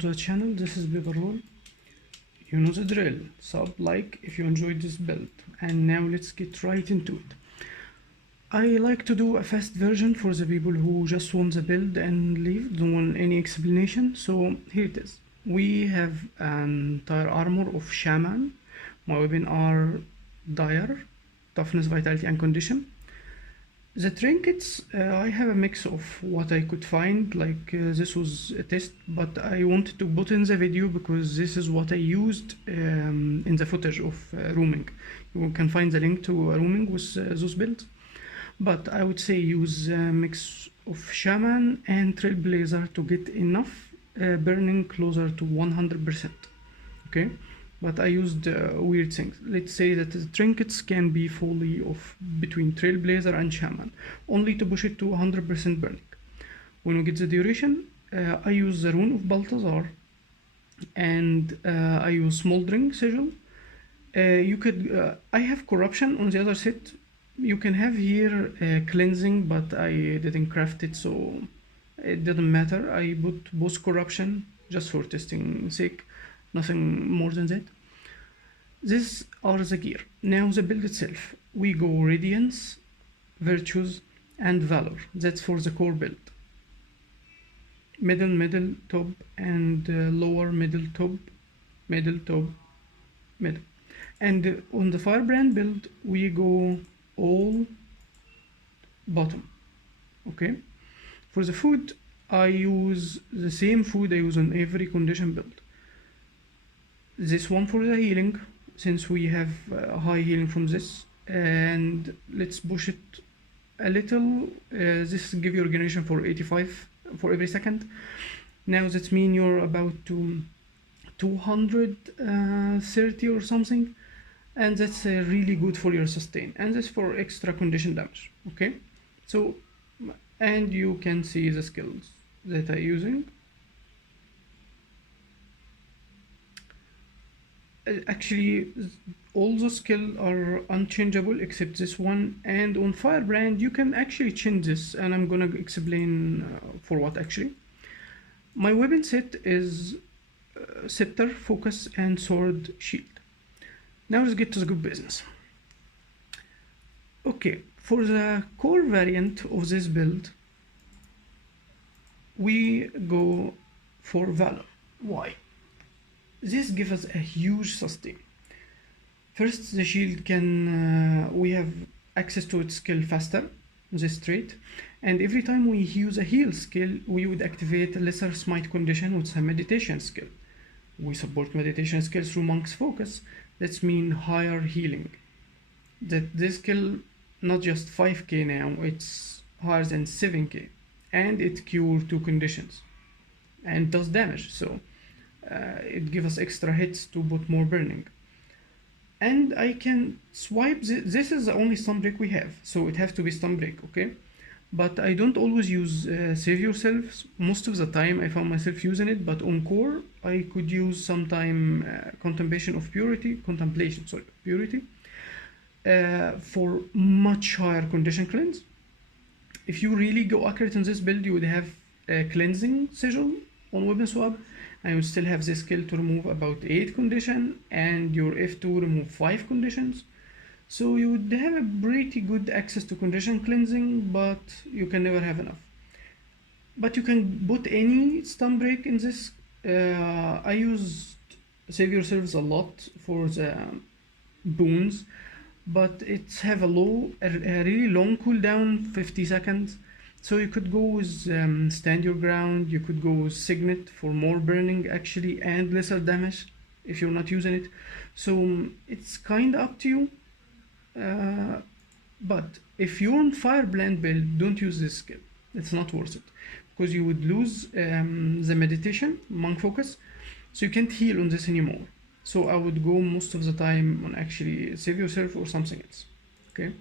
to the channel. This is paperroll. You know the drill. Sub, like if you enjoyed this build. And now let's get right into it. I like to do a fast version for the people who just want the build and leave, don't want any explanation. So here it is. We have an entire armor of shaman. My weapon are dire, toughness, vitality, and condition. The trinkets, I have a mix of what I could find, like this was a test, but I wanted to put in the video because this is what I used in the footage of rooming. You can find the link to rooming with those builds. But I would say use a mix of shaman and trailblazer to get enough burning closer to 100%. Okay? But I used weird things. Let's say that the trinkets can be fully off between trailblazer and shaman, only to push it to 100% burning. When we get the duration, I use the rune of Balthazar, and I use smoldering sigil. You could I have corruption on the other set. You can have here cleansing, but I didn't craft it, so it didn't matter. I put both corruption just for testing sake, nothing more than that. These are the gear. Now the build itself. We go Radiance, Virtues, and Valor. That's for the core build. Middle, top, and lower, middle, top, middle. And on the Firebrand build, we go all bottom. Okay? For the food, I use the same food I use on every condition build. This one for the healing, since we have high healing from this, and let's push it a little. This give you regeneration for 85 for every second. Now that means you're about to 230 or something, and that's really good for your sustain, and that's for extra condition damage. Okay, so and you can see the skills that I'm using. Actually, all the skills are unchangeable except this one, and on Firebrand you can actually change this, and I'm gonna explain for what actually. My weapon set is scepter, focus, and sword shield. Now let's get to the good business. Okay, for the core variant of this build, we go for Valor. Why? This gives us a huge sustain. First, the shield can, we have access to its skill faster, this trait, and every time we use a heal skill, we would activate a lesser smite condition with a meditation skill. We support meditation skills through Monk's Focus. That means higher healing. That this skill, not just 5k now, it's higher than 7k, and it cures 2 conditions and does damage, so it gives us extra hits to put more burning. And I can swipe, this is the only stun break we have, so it has to be stun break, okay? But I don't always use save yourselves. Most of the time I found myself using it, but on core I could use sometime contemplation, purity for much higher condition cleanse. If you really go accurate in this build, you would have a cleansing sigil on weapon swap, and you still have this skill to remove about 8 condition, and your F2 remove 5 conditions. So you would have a pretty good access to condition cleansing, but you can never have enough. But you can put any stun break in this. I used save yourselves a lot for the boons, but it's have a really long cooldown, 50 seconds. So you could go with stand your ground, you could go with signet for more burning actually and lesser damage if you're not using it. So it's kind of up to you. But if you're on Firebrand build, don't use this skill. It's not worth it, because you would lose the meditation, Monk Focus, so you can't heal on this anymore. So I would go most of the time on actually save yourself or something else. Okay.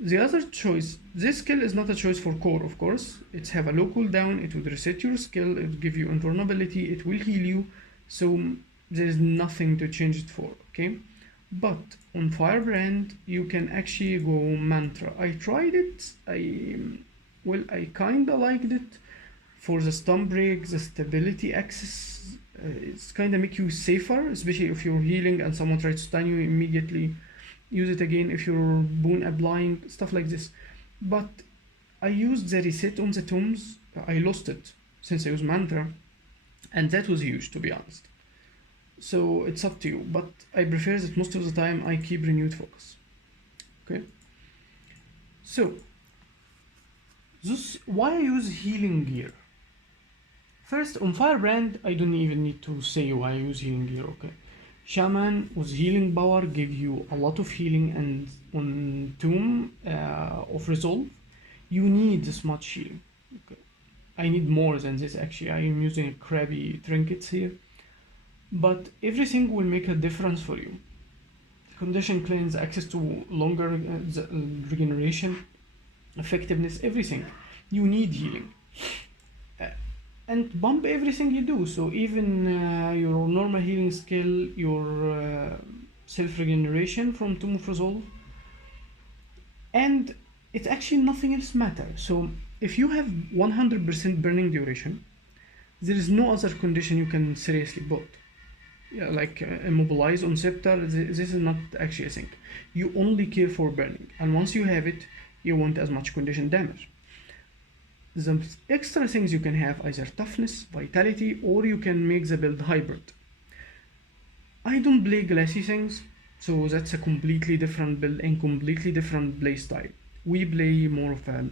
The other choice, this skill is not a choice for core, of course. It's have a low cooldown, it would reset your skill, it would give you invulnerability, it will heal you, so there's nothing to change it for, okay? But on Firebrand, you can actually go mantra. I tried it, I kinda liked it. For the stomp break, the stability access, it's kind of make you safer, especially if you're healing and someone tries to stun you, immediately use it again if you're boon applying, stuff like this. But I used the reset on the tombs. I lost it since I used mantra, and that was huge, to be honest. So it's up to you, but I prefer that most of the time I keep renewed focus. Okay, so this why I use healing gear. First, on Firebrand, I don't even need to say why I use healing gear. Okay, Shaman with healing power give you a lot of healing, and on Tomb of Resolve, you need this much healing. Okay, I need more than this actually. I am using crappy trinkets here, but everything will make a difference for you. Condition cleanse, access to longer regeneration, effectiveness, everything. You need healing. And bump everything you do. So even your normal healing skill, your self-regeneration from Tomb of Resolve, and it's actually nothing else matters. So if you have 100% burning duration, there is no other condition you can seriously put. Yeah, like immobilize on scepter, this is not actually a thing. You only care for burning, and once you have it, you want as much condition damage. The extra things you can have either toughness, vitality, or you can make the build hybrid. I don't play glassy things, so that's a completely different build and completely different play style. We play more of a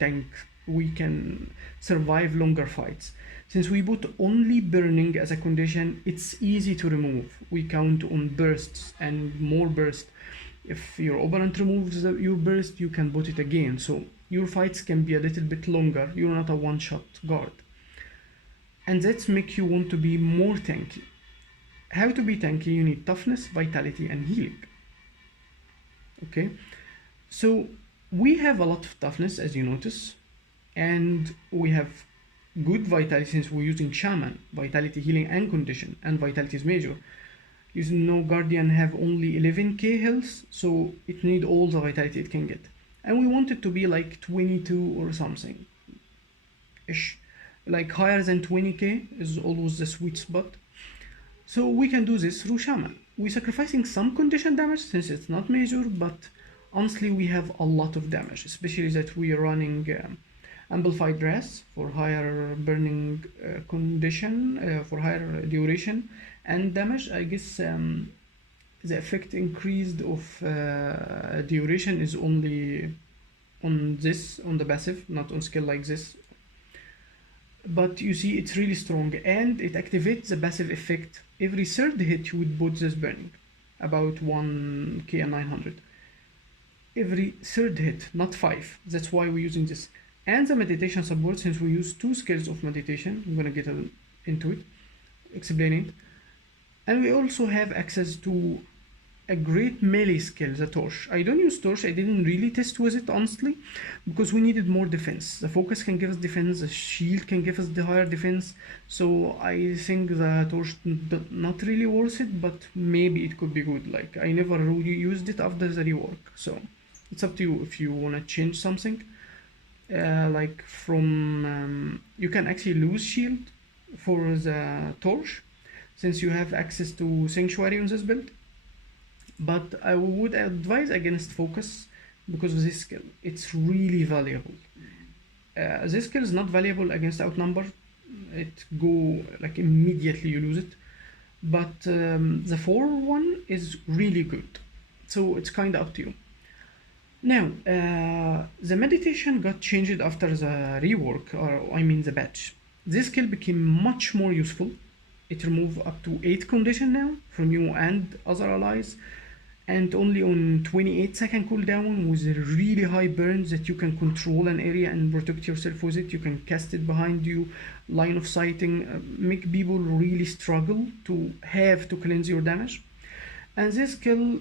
tank. We can survive longer fights. Since we put only burning as a condition, it's easy to remove. We count on bursts and more bursts. If your opponent removes your burst, you can put it again. So your fights can be a little bit longer. You're not a one-shot guard. And that's make you want to be more tanky. How to be tanky? You need toughness, vitality, and healing. Okay, so we have a lot of toughness, as you notice, and we have good vitality since we're using Shaman, vitality, healing, and condition, and vitality is major. Using no Guardian have only 11k health, so it need all the vitality it can get. And we want it to be like 22 or something ish. Like higher than 20k is always the sweet spot. So we can do this through Shaman. We're sacrificing some condition damage since it's not major, but honestly we have a lot of damage, especially that we are running amplified rest for higher burning condition, for higher duration and damage. I guess the effect increased of duration is only on this, on the passive, not on skill like this. But you see it's really strong, and it activates the passive effect every third hit you would put this burning, about 1k and 900. Every third hit, not 5. That's why we're using this. And the meditation support, since we use 2 skills of meditation, I'm gonna get into it, explain it. And we also have access to a great melee skill, the torch. I don't use torch, I didn't really test with it honestly, because we needed more defense. The focus can give us defense, the shield can give us the higher defense, so I think the torch not really worth it, but maybe it could be good. Like I never really used it after the rework, so it's up to you if you want to change something. Like from you can actually lose shield for the torch since you have access to sanctuary on this build, but I would advise against focus because of this skill. It's really valuable. This skill is not valuable against outnumber. It go like immediately you lose it, but the 4-1 is really good, so it's kind of up to you. Now the meditation got changed after the rework, or I mean the patch. This skill became much more useful. It removed up to 8 condition now from you and other allies, and only on 28-second cooldown with a really high burns that you can control an area and protect yourself with it. You can cast it behind you, line of sighting, make people really struggle to have to cleanse your damage. And this skill,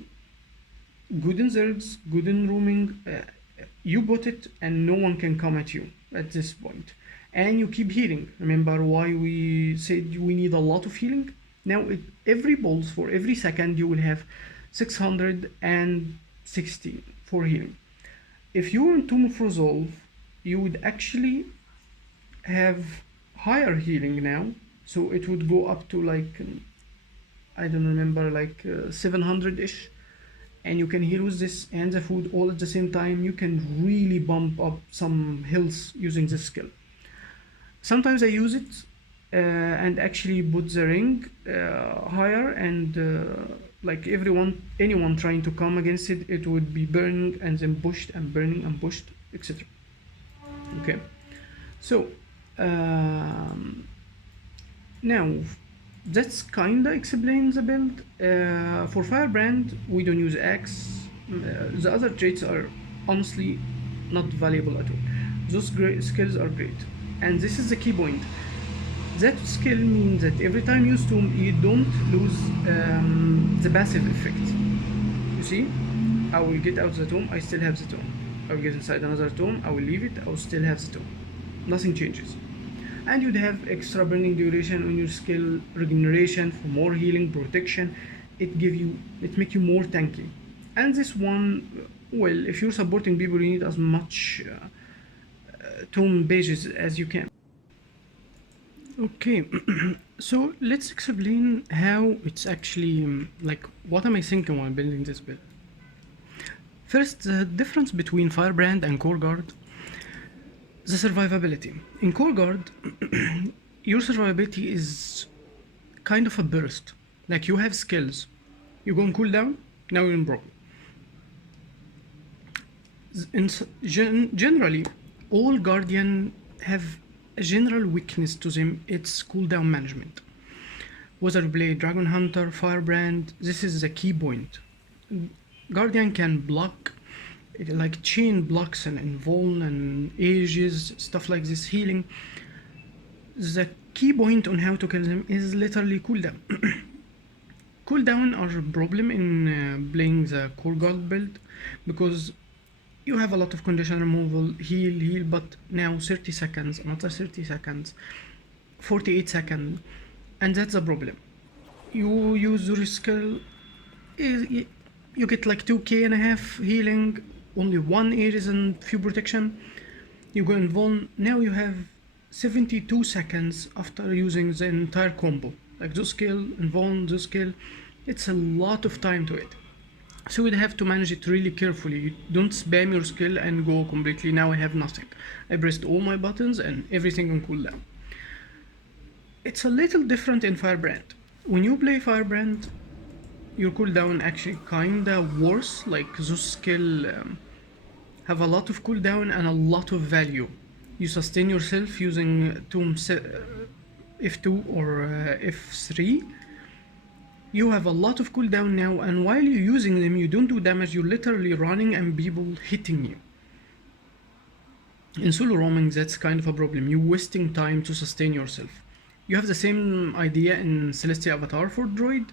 good in zergs, good in roaming, you put it and no one can come at you at this point. And you keep healing. Remember why we said we need a lot of healing? Now every pulse for every second you will have 660 for healing. If you're in Tomb of Resolve, you would actually have higher healing now, so it would go up to like I don't remember, like 700-ish, and you can heal with this and the food all at the same time. You can really bump up some health using this skill. Sometimes I use it and actually put the ring higher, and like anyone trying to come against it, it would be burning and then pushed and burning and pushed, etc. Okay, so now that's kinda explains the build. For Firebrand, we don't use axe. The other traits are honestly not valuable at all. Those great skills are great, and this is the key point. That skill means that every time you use Tomb, you don't lose the passive effect. You see, I will get out the tomb, I still have the tomb. I will get inside another tomb, I will leave it, I will still have the tomb. Nothing changes. And you'd have extra burning duration on your skill, regeneration for more healing, protection. It make you more tanky. And this one, well, if you're supporting people, you need as much tomb pages as you can. Okay, so let's explain how it's actually like what am I thinking while building this build. First, the difference between Firebrand and Core Guard. The survivability. In Core Guard, your survivability is kind of a burst. Like you have skills, you go on cooldown, now you're in broken. Generally, all Guardian have a general weakness to them, it's cooldown management. Whether you play Dragon Hunter, Firebrand, this is the key point. Guardian can block, like chain blocks and invuln and ages, stuff like this, healing. The key point on how to kill them is literally cooldown. Cooldown are a problem in playing the Core Guard build, because you have a lot of condition removal, heal, but now 30 seconds, another 30 seconds, 48 seconds, and that's a problem. You use your skill, you get like 2k and a half healing, only 1 ages and few protection, you go invuln, now you have 72 seconds after using the entire combo. Like this skill, invuln, this skill, it's a lot of time to it. So you'd have to manage it really carefully. You don't spam your skill and go completely, now I have nothing. I pressed all my buttons and everything on cooldown. It's a little different in Firebrand. When you play Firebrand, your cooldown actually kinda worse, like those skill have a lot of cooldown and a lot of value. You sustain yourself using Tomb F2 or F3. You have a lot of cooldown now, and while you're using them, you don't do damage, you're literally running and people hitting you. In solo roaming, that's kind of a problem. You're wasting time to sustain yourself. You have the same idea in Celestia Avatar for Droid,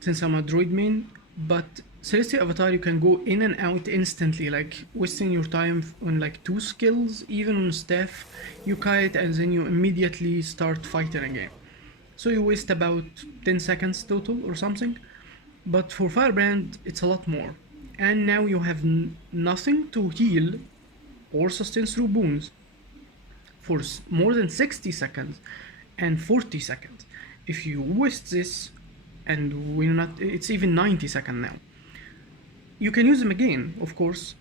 since I'm a Droid main, but Celestia Avatar you can go in and out instantly, like wasting your time on like 2 skills, even on staff, you kite and then you immediately start fighting again. So you waste about 10 seconds total or something, but for Firebrand it's a lot more. And now you have nothing to heal or sustain through boons for more than 60 seconds and 40 seconds. If you waste this, and we're not, it's even 90 seconds now, you can use them again, of course,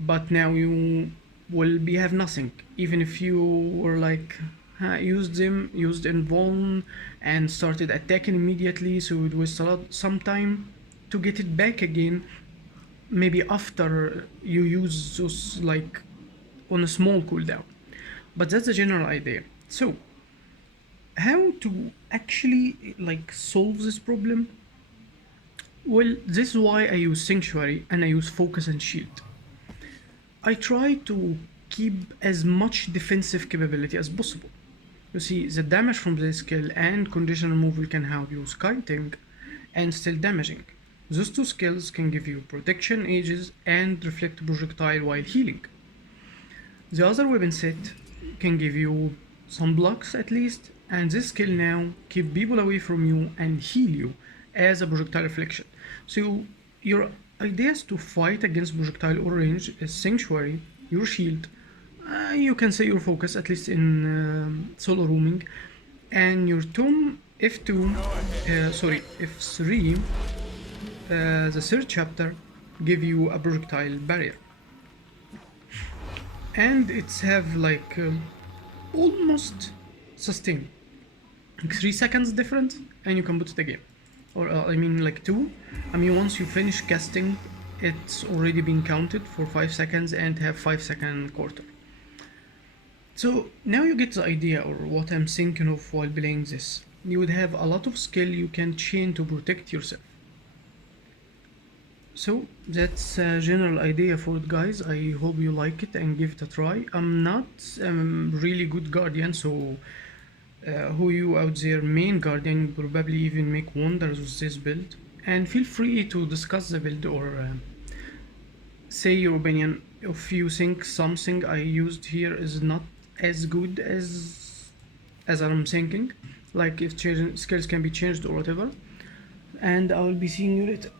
but now you will have nothing. Even if you were like used invuln and started attacking immediately, so it was some time to get it back again, maybe after you use those like on a small cooldown. But that's the general idea. So how to actually like solve this problem? Well, this is why I use Sanctuary and I use Focus and Shield. I try to keep as much defensive capability as possible. You see, the damage from the skill and condition removal can help you kiting and still damaging. Those 2 skills can give you protection, ages, and reflect projectile while healing. The other weapon set can give you some blocks at least, and this skill now keep people away from you and heal you as a projectile reflection. So your idea is to fight against projectile or range is Sanctuary, your shield, You can say your focus, at least in solo roaming, and your tomb F2, sorry, F3, the third chapter, give you a projectile barrier, and it's have like almost sustain, like 3 seconds difference, and you can put it again, or I mean like two. I mean once you finish casting, it's already been counted for 5 seconds and have 5 second quarter. So now you get the idea or what I'm thinking of while playing this. You would have a lot of skill you can chain to protect yourself. So that's a general idea for it, guys. I hope you like it and give it a try. I'm not a really good guardian, so who you out there main guardian probably even make wonders with this build. And feel free to discuss the build or say your opinion if you think something I used here is not as good as I'm thinking, like if skills can be changed or whatever. And I will be seeing you later.